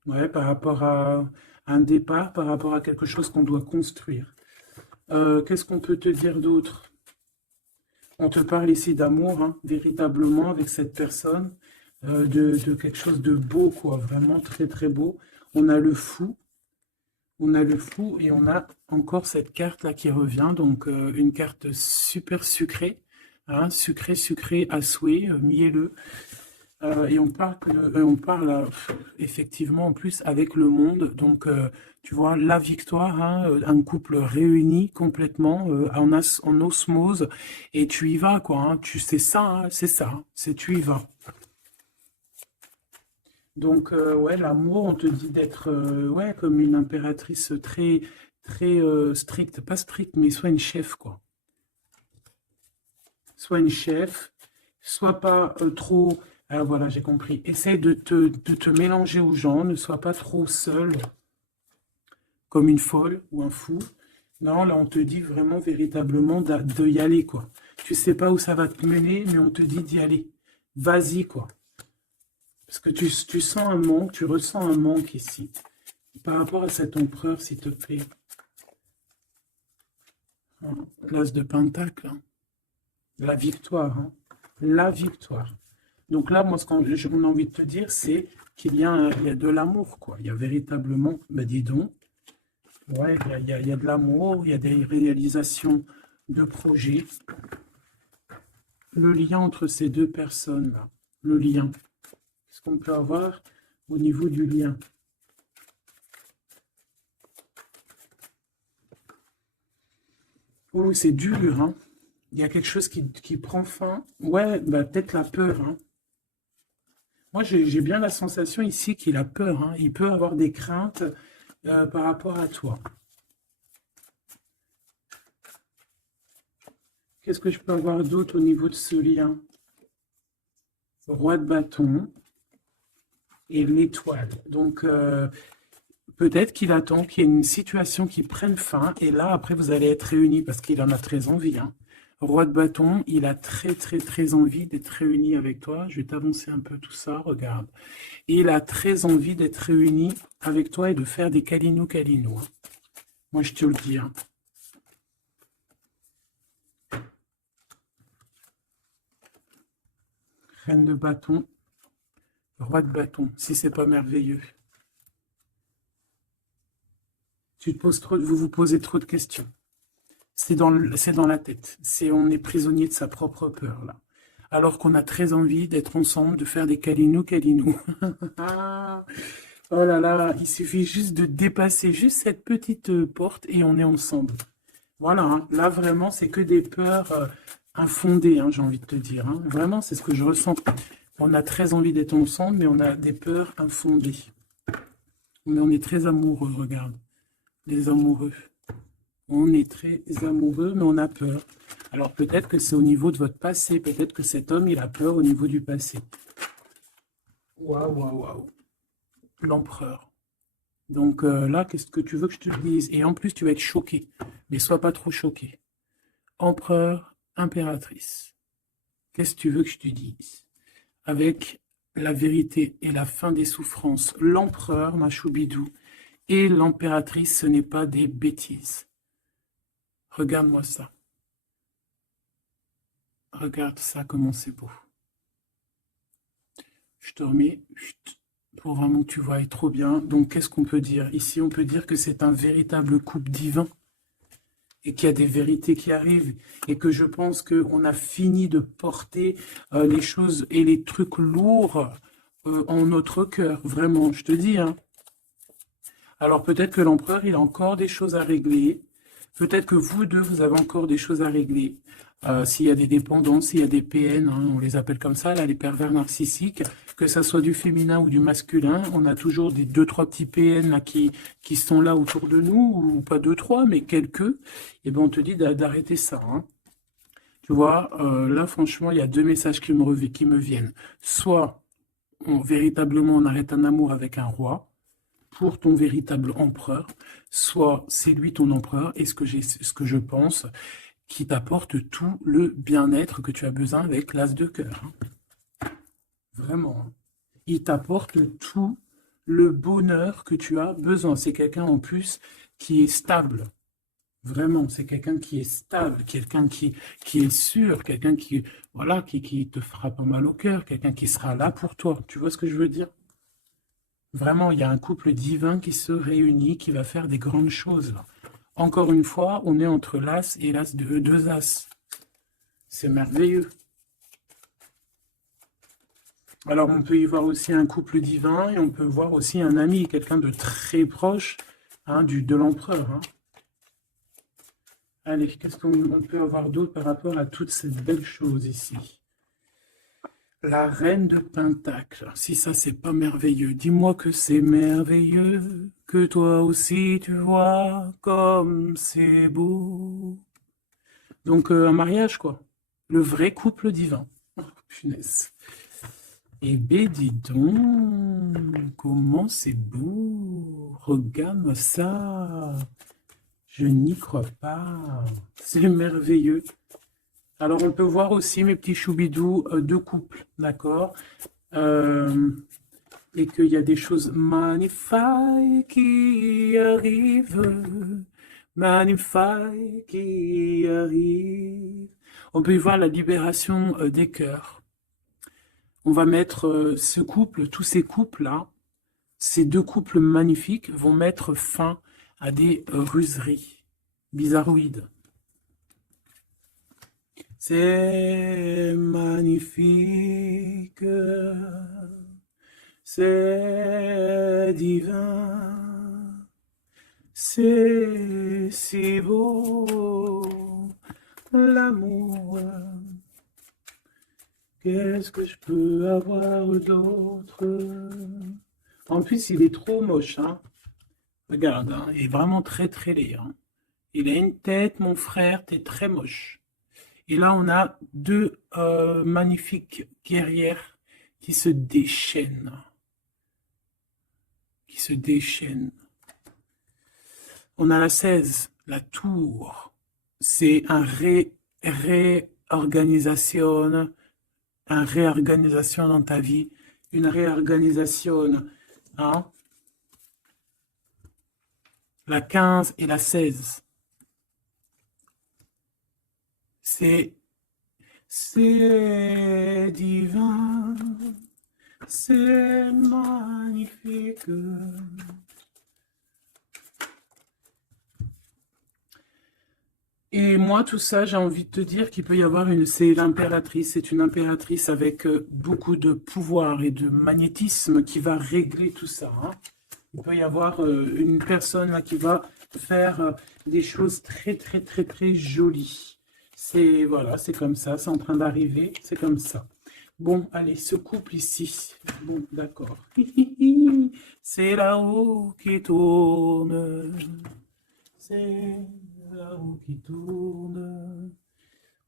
Ouais, par rapport à un départ, par rapport à quelque chose qu'on doit construire. Qu'est-ce qu'on peut te dire d'autre? On te parle ici d'amour, hein, véritablement, avec cette personne, de quelque chose de beau, quoi, vraiment très très beau. On a le fou, on a le fou et on a encore cette carte-là qui revient, donc une carte super sucrée, hein, sucrée, sucrée à souhait, mielleux. Et on parle effectivement en plus avec le monde. Donc, tu vois, la victoire, hein, un couple réuni complètement en osmose. Et tu y vas, quoi. Hein, c'est ça, hein, c'est ça. C'est tu y vas. Donc, ouais, l'amour, on te dit d'être ouais, comme une impératrice très, très strict, pas strict, mais soit une chef, quoi. Soit une chef, soit pas trop... Ah, voilà, j'ai compris. Essaye de te mélanger aux gens, ne sois pas trop seul, comme une folle ou un fou. Non, là, on te dit vraiment, véritablement, de y aller, quoi. Tu sais pas où ça va te mener, mais on te dit d'y aller. Vas-y, quoi. Parce que tu sens un manque, tu ressens un manque ici. Par rapport à cet empereur, s'il te plaît. Hein, l'as de Pentacle. Hein. La victoire. Hein. La victoire. Donc là, moi, ce qu'on a envie de te dire, c'est qu'il y a, il y a de l'amour, quoi. Il y a véritablement, ben dis donc, ouais, il y a de l'amour, il y a des réalisations de projets. Le lien entre ces deux personnes-là, le lien. Qu'est-ce qu'on peut avoir au niveau du lien? Oh, c'est dur, hein. Il y a quelque chose qui prend fin. Ouais, bah, peut-être la peur, hein. Moi, j'ai bien la sensation ici qu'il a peur, hein. Il peut avoir des craintes par rapport à toi. Qu'est-ce que je peux avoir d'autre au niveau de ce lien? Roi de bâton et l'étoile. Donc, peut-être qu'il attend qu'il y ait une situation qui prenne fin, et là, après, vous allez être réunis, parce qu'il en a très envie. Hein. Roi de bâton, il a très, très, très envie d'être réuni avec toi. Je vais t'avancer un peu tout ça, regarde. Et il a très envie d'être réuni avec toi et de faire des câlinos. Hein. Moi, je te le dis. Hein. Reine de bâton, roi de bâton, si c'est pas merveilleux. Vous vous posez trop de questions. C'est dans la tête. On est prisonnier de sa propre peur, là. Alors qu'on a très envie d'être ensemble, de faire des câlinos. Oh là là, il suffit juste de dépasser juste cette petite porte et on est ensemble. Voilà, hein. Là vraiment, c'est que des peurs infondées, hein, j'ai envie de te dire. Hein. Vraiment, c'est ce que je ressens. On a très envie d'être ensemble, mais on a des peurs infondées. Mais on est très amoureux, regarde. Les amoureux. On est très amoureux, mais on a peur. Alors peut-être que c'est au niveau de votre passé. Peut-être que cet homme, il a peur au niveau du passé. Waouh, waouh, waouh. L'empereur. Donc là, qu'est-ce que tu veux que je te dise? Et en plus, tu vas être choqué. Mais sois pas trop choqué. Empereur, impératrice. Qu'est-ce que tu veux que je te dise? Avec la vérité et la fin des souffrances, l'empereur, ma choubidou, et l'impératrice, ce n'est pas des bêtises. Regarde-moi ça. Regarde ça, comment c'est beau. Je te remets pour vraiment que tu vois trop bien. Donc, qu'est-ce qu'on peut dire? Ici, on peut dire que c'est un véritable couple divin et qu'il y a des vérités qui arrivent et que je pense qu'on a fini de porter les choses et les trucs lourds en notre cœur. Vraiment, je te dis. Hein. Alors, peut-être que l'empereur, il a encore des choses à régler. Peut-être que vous deux, vous avez encore des choses à régler. S'il y a des dépendances, s'il y a des PN, hein, on les appelle comme ça, là, les pervers narcissiques, que ça soit du féminin ou du masculin, on a toujours des 2-3 petits PN là, qui sont là autour de nous, ou pas 2-3, mais quelques, et ben on te dit d'arrêter ça. Hein. Tu vois, là, franchement, il y a deux messages qui me viennent. Soit, véritablement, on arrête un amour avec un roi, pour ton véritable empereur, soit c'est lui ton empereur, et ce que je pense, qui t'apporte tout le bien-être que tu as besoin avec l'as de cœur. Hein. Vraiment. Il t'apporte tout le bonheur que tu as besoin. C'est quelqu'un en plus qui est stable. Vraiment, c'est quelqu'un qui est stable, quelqu'un qui est sûr, quelqu'un voilà, qui te fera pas mal au cœur, quelqu'un qui sera là pour toi. Tu vois ce que je veux dire? Vraiment, il y a un couple divin qui se réunit, qui va faire des grandes choses. Là. Encore une fois, on est entre l'as et l'as de deux as. C'est merveilleux. Alors, on peut y voir aussi un couple divin et on peut voir aussi un ami, quelqu'un de très proche hein, de l'empereur. Hein. Allez, qu'est-ce qu'on peut avoir d'autre par rapport à toutes ces belles choses ici? La reine de Pentacle. Si ça, c'est pas merveilleux, dis-moi que c'est merveilleux, que toi aussi tu vois comme c'est beau. Donc, un mariage, quoi. Le vrai couple divin. Oh, punaise. Eh bien, dis donc, comment c'est beau. Regarde-moi ça. Je n'y crois pas. C'est merveilleux. Alors, on peut voir aussi, mes petits choubidous, deux couples, d'accord? Et qu'il y a des choses magnifiques qui arrivent. Magnifiques qui arrivent. On peut y voir la libération des cœurs. On va mettre ce couple, tous ces couples-là, ces deux couples magnifiques vont mettre fin à des ruseries bizarroïdes. C'est magnifique, c'est divin, c'est si beau, l'amour. Qu'est-ce que je peux avoir d'autre? En plus, il est trop moche, hein. Regarde, hein, il est vraiment très très laid, hein. Il a une tête, mon frère, t'es très moche. Et là, on a deux magnifiques guerrières qui se déchaînent. Qui se déchaînent. On a la 16, la tour. C'est un réorganisation dans ta vie. Une réorganisation. Hein? La 15 et la 16. C'est divin, c'est magnifique. Et moi, tout ça, j'ai envie de te dire qu'il peut y avoir c'est l'impératrice, c'est une impératrice avec beaucoup de pouvoir et de magnétisme qui va régler tout ça. Hein. Il peut y avoir une personne là, qui va faire des choses très, très, très, très jolies. C'est voilà, c'est comme ça, c'est en train d'arriver, c'est comme ça. Bon, allez, ce couple ici. Bon, d'accord. C'est là-haut qui tourne. C'est là-haut qui tourne.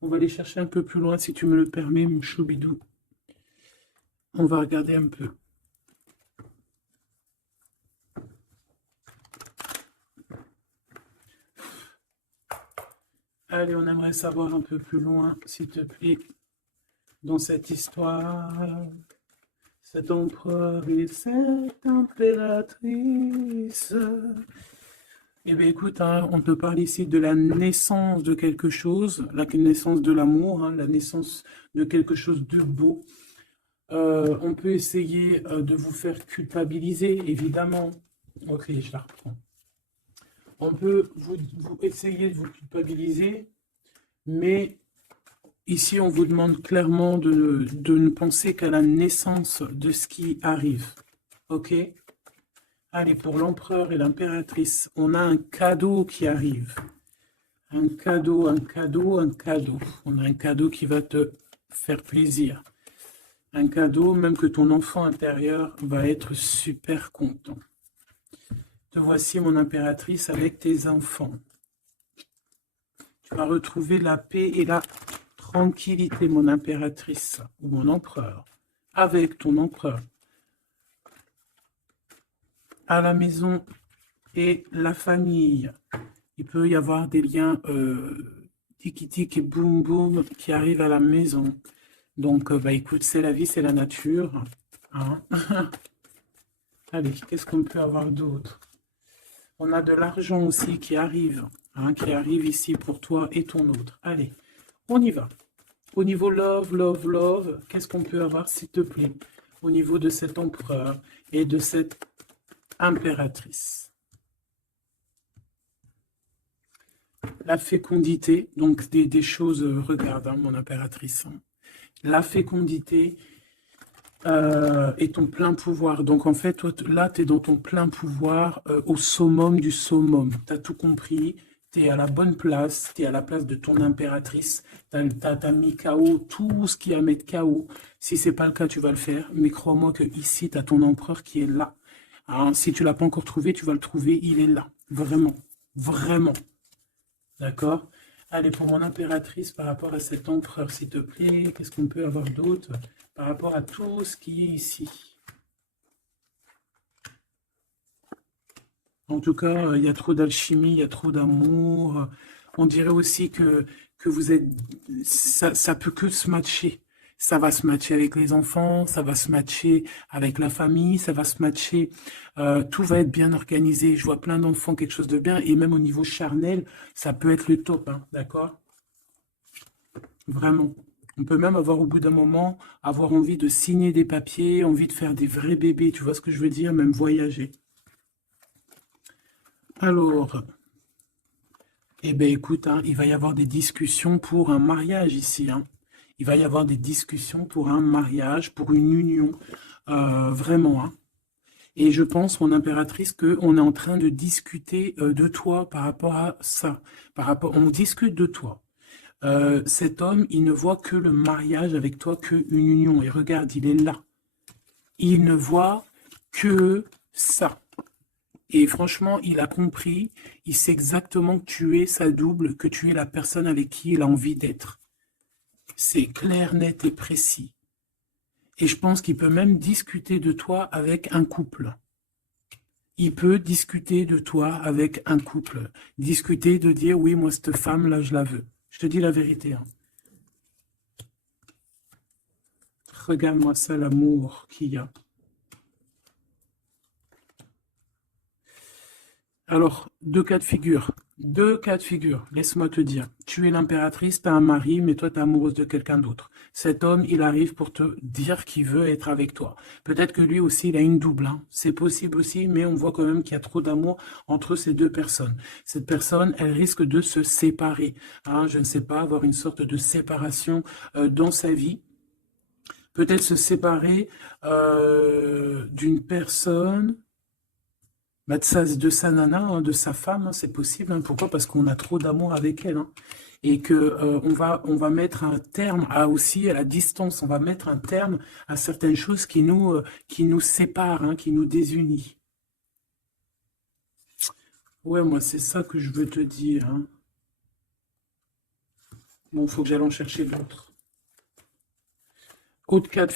On va aller chercher un peu plus loin, si tu me le permets, mon choubidou. On va regarder un peu. Allez, on aimerait savoir un peu plus loin, s'il te plaît, dans cette histoire. Cet empereur et cette impératrice. Eh bien, écoute, hein, on te parle ici de la naissance de quelque chose, la naissance de l'amour, hein, la naissance de quelque chose de beau. On peut essayer de vous faire culpabiliser, évidemment. Ok, je la reprends. On peut vous essayer de vous culpabiliser, mais ici, on vous demande clairement de ne penser qu'à la naissance de ce qui arrive. Ok? Allez, pour l'empereur et l'impératrice, on a un cadeau qui arrive. Un cadeau, un cadeau, un cadeau. On a un cadeau qui va te faire plaisir. Un cadeau, même que ton enfant intérieur va être super content. Te voici, mon impératrice, avec tes enfants. Tu vas retrouver la paix et la tranquillité, mon impératrice, ou mon empereur, avec ton empereur. À la maison et la famille. Il peut y avoir des liens tiki-tic et boum-boum qui arrivent à la maison. Donc, bah, écoute, c'est la vie, c'est la nature. Hein. Allez, qu'est-ce qu'on peut avoir d'autre? On a de l'argent aussi qui arrive, hein, qui arrive ici pour toi et ton autre. Allez, on y va. Au niveau love, love, love, qu'est-ce qu'on peut avoir, s'il te plaît, au niveau de cet empereur et de cette impératrice? La fécondité, donc des choses, regarde, hein, mon impératrice. Hein. La fécondité et ton plein pouvoir. Donc, en fait, toi, là, tu es dans ton plein pouvoir au summum du summum. Tu as tout compris, tu es à la bonne place, tu es à la place de ton impératrice, tu as mis KO tout ce qui est à mettre KO. Si c'est pas le cas, tu vas le faire, mais crois-moi que ici, tu as ton empereur qui est là. Alors, si tu l'as pas encore trouvé, tu vas le trouver, il est là. Vraiment, vraiment. D'accord? Allez, pour mon impératrice, par rapport à cet empereur, s'il te plaît, qu'est-ce qu'on peut avoir d'autre par rapport à tout ce qui est ici? En tout cas, il y a trop d'alchimie, il y a trop d'amour. On dirait aussi que vous êtes... Ça peut que se matcher. Ça va se matcher avec les enfants, ça va se matcher avec la famille, ça va se matcher. Tout va être bien organisé. Je vois plein d'enfants, quelque chose de bien. Et même au niveau charnel, ça peut être le top, hein, d'accord? Vraiment. On peut même avoir au bout d'un moment, avoir envie de signer des papiers, envie de faire des vrais bébés. Tu vois ce que je veux dire? Même voyager. Alors... Eh bien, écoute, hein, il va y avoir des discussions pour un mariage ici, hein. Il va y avoir des discussions pour un mariage, pour une union, vraiment, hein. Et je pense, mon impératrice, qu'on est en train de discuter de toi par rapport à ça. On discute de toi. Cet homme, il ne voit que le mariage avec toi, qu'une union. Et regarde, il est là. Il ne voit que ça. Et franchement, il a compris, il sait exactement que tu es sa double, que tu es la personne avec qui il a envie d'être. C'est clair, net et précis. Et je pense qu'il peut même discuter de toi avec un couple. Il peut discuter de toi avec un couple. Discuter de dire, oui, moi, cette femme-là, je la veux. Je te dis la vérité, hein. Regarde-moi ça, l'amour qu'il y a. Alors, deux cas de figure. Deux cas de figure, laisse-moi te dire. Tu es l'impératrice, tu as un mari, mais toi, tu es amoureuse de quelqu'un d'autre. Cet homme, il arrive pour te dire qu'il veut être avec toi. Peut-être que lui aussi, il a une double, hein. C'est possible aussi, mais on voit quand même qu'il y a trop d'amour entre ces deux personnes. Cette personne, elle risque de se séparer, hein. Je ne sais pas, avoir une sorte de séparation dans sa vie. Peut-être se séparer d'une personne... Bah, de sa nana, hein, de sa femme, hein, c'est possible, hein. Pourquoi? Parce qu'on a trop d'amour avec elle, hein. Et que on va mettre un terme aussi à la distance. On va mettre un terme à certaines choses qui nous séparent, hein, qui nous désunissent. Ouais, moi, c'est ça que je veux te dire, hein. Bon, il faut que j'aille en chercher d'autres. Autre cas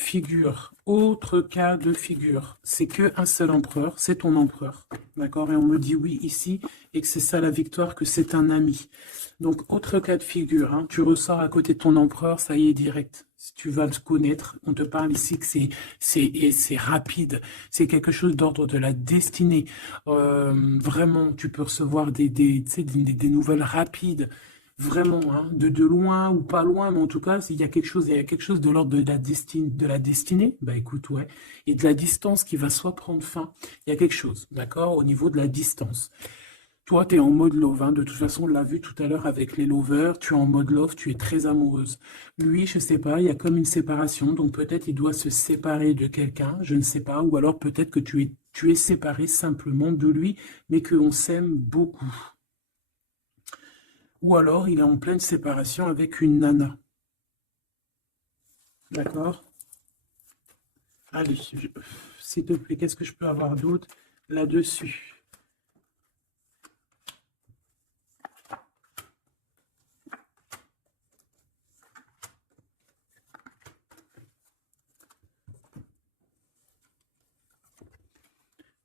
de figure, c'est qu'un seul empereur, c'est ton empereur, d'accord? Et on me dit oui ici, et que c'est ça la victoire, que c'est un ami. Donc, autre cas de figure, hein, tu ressors à côté de ton empereur, ça y est, direct. Si tu vas le connaître, on te parle ici que c'est rapide, c'est quelque chose d'ordre de la destinée. Vraiment, tu peux recevoir tu sais, des nouvelles rapides. Vraiment, hein, de loin ou pas loin, mais en tout cas, il y a quelque chose de l'ordre de la destinée, bah écoute, ouais, et de la distance qui va soit prendre fin, il y a quelque chose, d'accord, au niveau de la distance. Toi, tu es en mode love, hein, de toute façon, on l'a vu tout à l'heure avec les lovers, tu es en mode love, tu es très amoureuse. Lui, je sais pas, il y a comme une séparation, donc peut-être il doit se séparer de quelqu'un, je ne sais pas, ou alors peut-être que tu es séparé simplement de lui, mais qu'on s'aime beaucoup. Ou alors, il est en pleine séparation avec une nana. D'accord? Allez, s'il te plaît, qu'est-ce que je peux avoir d'autre là-dessus?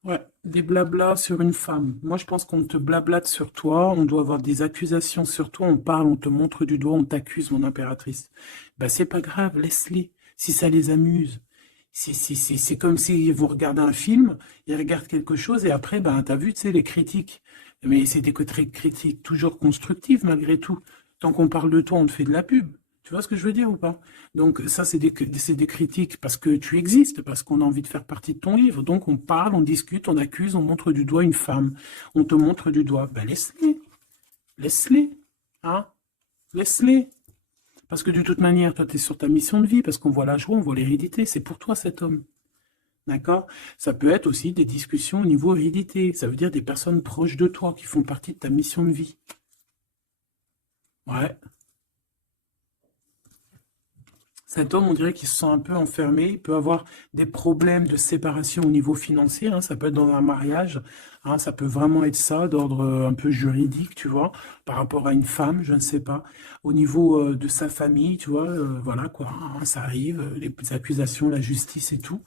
Ouais, des blablas sur une femme. Moi, je pense qu'on te blablate sur toi, on doit avoir des accusations sur toi, on parle, on te montre du doigt, on t'accuse, mon impératrice. Bah, c'est pas grave, laisse-les, si ça les amuse. C'est comme si vous regardez un film, ils regardent quelque chose et après, ben, t'as vu, tu sais, les critiques. Mais c'est des critiques toujours constructives malgré tout. Tant qu'on parle de toi, on te fait de la pub. Tu vois ce que je veux dire ou pas? Donc ça, c'est des critiques parce que tu existes, parce qu'on a envie de faire partie de ton livre. Donc on parle, on discute, on accuse, on montre du doigt une femme. On te montre du doigt. Ben laisse-les. Laisse-les. Hein? Laisse-les. Parce que de toute manière, toi, tu es sur ta mission de vie, parce qu'on voit la joie, on voit l'hérédité. C'est pour toi cet homme. D'accord? Ça peut être aussi des discussions au niveau hérédité. Ça veut dire des personnes proches de toi qui font partie de ta mission de vie. Ouais. Cet homme, on dirait qu'il se sent un peu enfermé, il peut avoir des problèmes de séparation au niveau financier, hein, ça peut être dans un mariage, hein, ça peut vraiment être ça, d'ordre un peu juridique, tu vois, par rapport à une femme, je ne sais pas. Au niveau de sa famille, tu vois, voilà quoi, hein, ça arrive, les accusations, la justice et tout.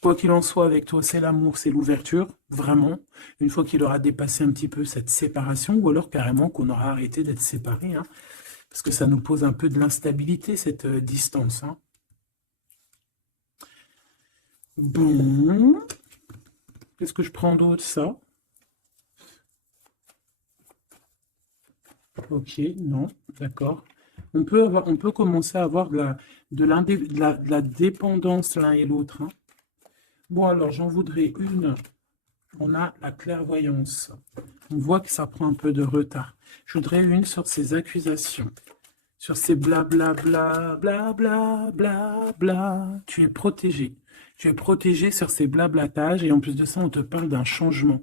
Quoi qu'il en soit, avec toi, c'est l'amour, c'est l'ouverture, vraiment. Une fois qu'il aura dépassé un petit peu cette séparation, ou alors carrément qu'on aura arrêté d'être séparés, hein, parce que ça nous pose un peu de l'instabilité, cette distance, hein. Bon, qu'est-ce que je prends d'autre, ça? Ok, non, d'accord. On peut commencer à avoir de la dépendance l'un et l'autre, hein. Bon, alors, j'en voudrais une. On a la clairvoyance. On voit que ça prend un peu de retard. Je voudrais une sur ces accusations, sur ces blablabla, blabla, blabla. Tu es protégé. Tu es protégé sur ces blablatages et en plus de ça, on te parle d'un changement.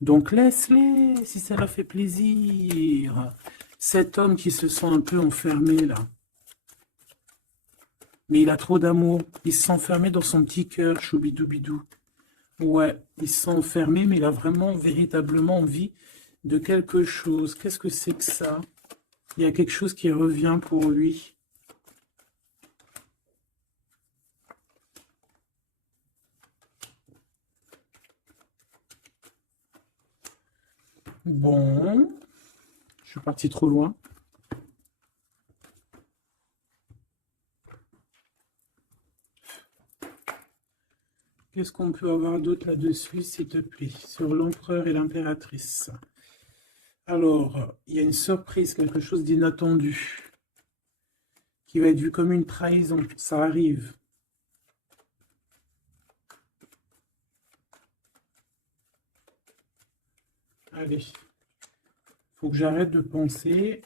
Donc laisse-les si ça leur fait plaisir. Cet homme qui se sent un peu enfermé là, mais il a trop d'amour. Il se sent enfermé dans son petit cœur, choubidoubidou. Ouais, il se sent enfermé, mais il a vraiment, véritablement envie de quelque chose. Qu'est-ce que c'est que ça? Il y a quelque chose qui revient pour lui. Bon, je suis parti trop loin. Qu'est-ce qu'on peut avoir d'autre là-dessus, s'il te plaît, sur l'empereur et l'impératrice? Alors, il y a une surprise, quelque chose d'inattendu, qui va être vu comme une trahison. Ça arrive. Allez, faut que j'arrête de penser.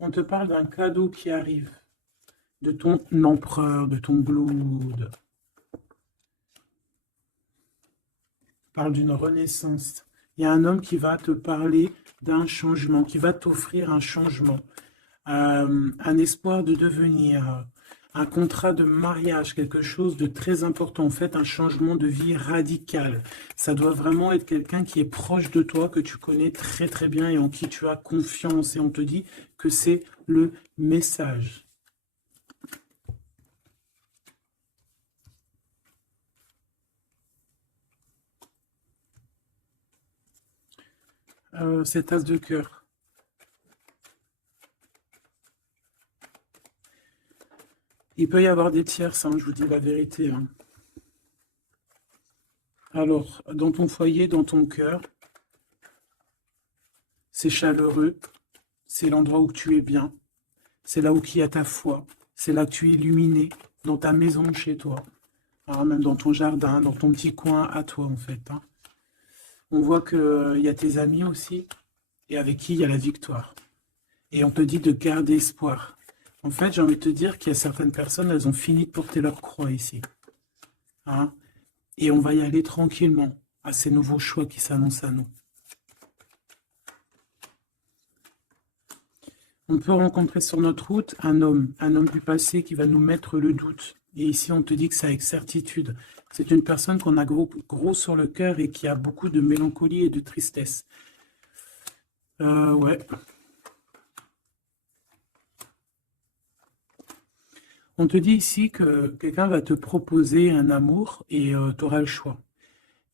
On te parle d'un cadeau qui arrive, de ton empereur, de ton blood. On parle d'une renaissance. Il y a un homme qui va te parler d'un changement, qui va t'offrir un changement, un espoir de devenir, un contrat de mariage, quelque chose de très important, en fait, un changement de vie radical. Ça doit vraiment être quelqu'un qui est proche de toi, que tu connais très très bien et en qui tu as confiance. Et on te dit que c'est le message. Cet as de cœur. Il peut y avoir des tierces, hein, je vous dis la vérité, hein. Alors, dans ton foyer, dans ton cœur, c'est chaleureux, c'est l'endroit où tu es bien, c'est là où il y a ta foi, c'est là que tu es illuminé, dans ta maison, chez toi, hein, même dans ton jardin, dans ton petit coin à toi, en fait, hein. On voit qu'il y a tes amis aussi, et avec qui il y a la victoire. Et on te dit de garder espoir. En fait, j'ai envie de te dire qu'il y a certaines personnes, elles ont fini de porter leur croix ici, hein. Et on va y aller tranquillement à ces nouveaux choix qui s'annoncent à nous. On peut rencontrer sur notre route un homme du passé qui va nous mettre le doute. Et ici, on te dit que c'est avec certitude. C'est une personne qu'on a gros sur le cœur et qui a beaucoup de mélancolie et de tristesse. Ouais. On te dit ici que quelqu'un va te proposer un amour et tu auras le choix.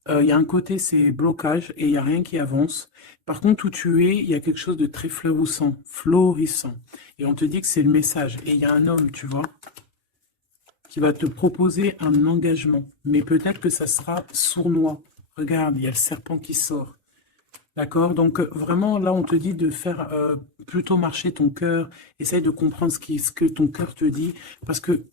Il y a un côté, c'est blocage et il n'y a rien qui avance. Par contre, où tu es, il y a quelque chose de très florissant. Et on te dit que c'est le message. Et il y a un homme, tu vois, qui va te proposer un engagement. Mais peut-être que ça sera sournois. Regarde, il y a le serpent qui sort. D'accord? Donc, vraiment, là, on te dit de faire plutôt marcher ton cœur. Essaye de comprendre ce que ton cœur te dit. Parce que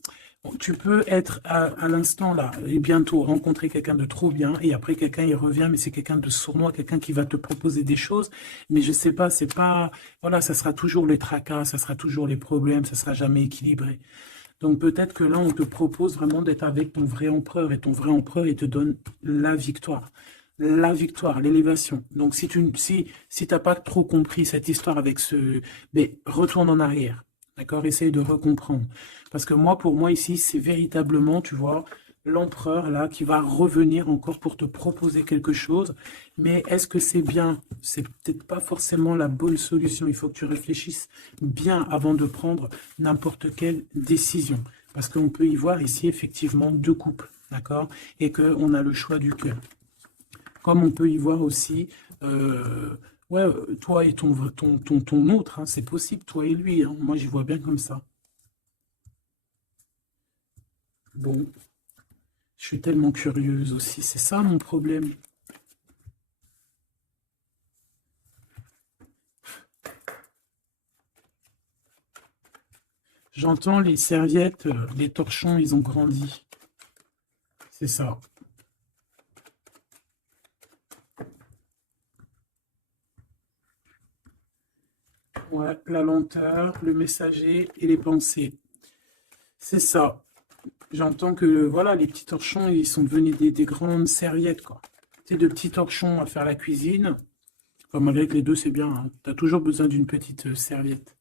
tu peux être à l'instant là et bientôt rencontrer quelqu'un de trop bien et après quelqu'un il revient mais c'est quelqu'un de sournois, quelqu'un qui va te proposer des choses mais je sais pas, c'est pas, voilà, ça sera toujours les tracas, ça sera toujours les problèmes, ça sera jamais équilibré. Donc peut-être que là on te propose vraiment d'être avec ton vrai empereur et ton vrai empereur il te donne la victoire. la victoire, l'élévation. Donc, si t'as pas trop compris cette histoire avec ce... Mais retourne en arrière, d'accord? Essaye de recomprendre. Parce que moi, pour moi, ici, c'est véritablement, tu vois, l'empereur, là, qui va revenir encore pour te proposer quelque chose. Mais est-ce que c'est bien? C'est peut-être pas forcément la bonne solution. Il faut que tu réfléchisses bien avant de prendre n'importe quelle décision. Parce qu'on peut y voir ici, effectivement, deux couples, d'accord? Et qu'on a le choix du cœur. Comme on peut y voir aussi, ouais, toi et ton autre, hein, c'est possible, toi et lui, hein. Moi, j'y vois bien comme ça. Bon, je suis tellement curieuse aussi, c'est ça mon problème. J'entends les serviettes, les torchons, ils ont grandi. C'est ça. Ouais, la lenteur, le messager et les pensées. C'est ça. J'entends que voilà, les petits torchons, ils sont devenus des grandes serviettes, quoi. C'est de petits torchons à faire la cuisine. Enfin, malgré que les deux, c'est bien, hein. Tu as toujours besoin d'une petite serviette.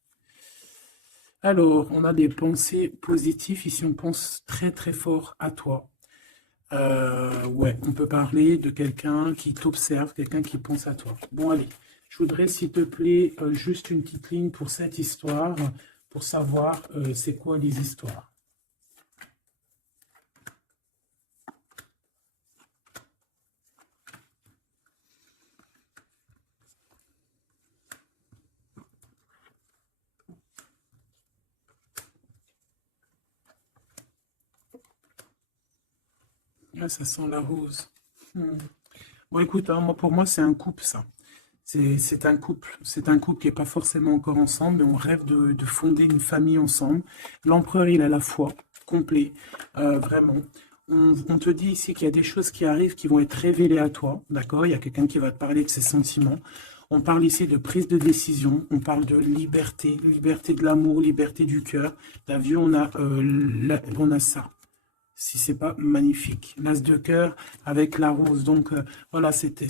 Alors, on a des pensées positives. Ici, on pense très très fort à toi. Ouais, on peut parler de quelqu'un qui t'observe, quelqu'un qui pense à toi. Bon, allez, je voudrais, s'il te plaît, juste une petite ligne pour cette histoire, pour savoir c'est quoi les histoires. Ah, ça sent la rose. Hmm. Bon, écoute, hein, moi, pour moi, c'est un couple, ça. C'est un couple. C'est un couple qui n'est pas forcément encore ensemble, mais on rêve de fonder une famille ensemble. L'empereur, il a la foi, complet, vraiment. On te dit ici qu'il y a des choses qui arrivent qui vont être révélées à toi, d'accord? Il y a quelqu'un qui va te parler de ses sentiments. On parle ici de prise de décision, on parle de liberté, liberté de l'amour, liberté du cœur. T'as vu, on a ça. Si c'est pas magnifique. L'as de cœur avec la rose. Donc voilà,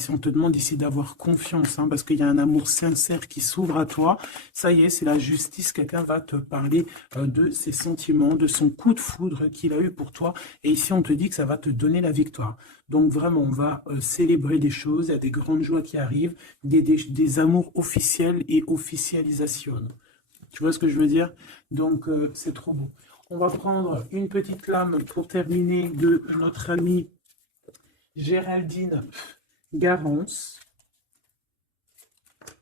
on te demande ici d'avoir confiance, hein, parce qu'il y a un amour sincère qui s'ouvre à toi. Ça y est, c'est la justice. Quelqu'un va te parler de ses sentiments, de son coup de foudre qu'il a eu pour toi. Et ici, on te dit que ça va te donner la victoire. Donc vraiment, on va célébrer des choses. Il y a des grandes joies qui arrivent, des amours officiels et officialisation. Tu vois ce que je veux dire? Donc, c'est trop beau. On va prendre une petite lame pour terminer de notre amie Géraldine Garance,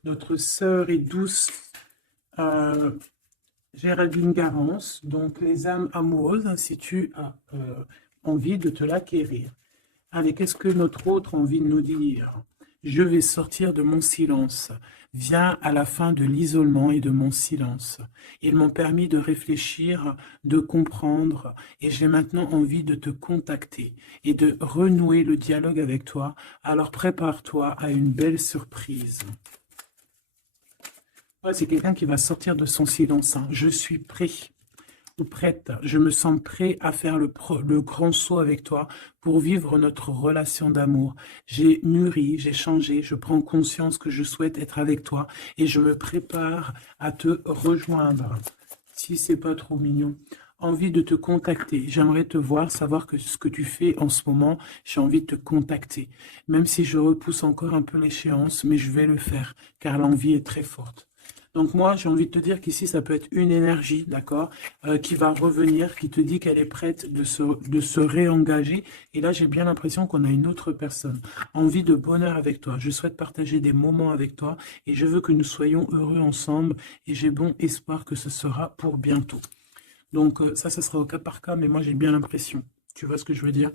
notre sœur et douce Géraldine Garance. Donc, les âmes amoureuses, hein, si tu as envie de te l'acquérir. Allez, qu'est-ce que notre autre a envie de nous dire? Je vais sortir de mon silence. Viens à la fin de l'isolement et de mon silence. Ils m'ont permis de réfléchir, de comprendre, et j'ai maintenant envie de te contacter et de renouer le dialogue avec toi. Alors prépare-toi à une belle surprise. Ouais, c'est quelqu'un qui va sortir de son silence, hein. Je suis prêt ou prête. Je me sens prêt à faire le grand saut avec toi pour vivre notre relation d'amour. J'ai mûri, j'ai changé, je prends conscience que je souhaite être avec toi et je me prépare à te rejoindre. Si c'est pas trop mignon. Envie de te contacter. J'aimerais te voir, savoir que ce que tu fais en ce moment, j'ai envie de te contacter. Même si je repousse encore un peu l'échéance, mais je vais le faire, car l'envie est très forte. Donc moi, j'ai envie de te dire qu'ici, ça peut être une énergie, d'accord, qui va revenir, qui te dit qu'elle est prête de se réengager. Et là, j'ai bien l'impression qu'on a une autre personne. Envie de bonheur avec toi. Je souhaite partager des moments avec toi et je veux que nous soyons heureux ensemble. Et j'ai bon espoir que ce sera pour bientôt. Donc ça, ce sera au cas par cas, mais moi, j'ai bien l'impression. Tu vois ce que je veux dire?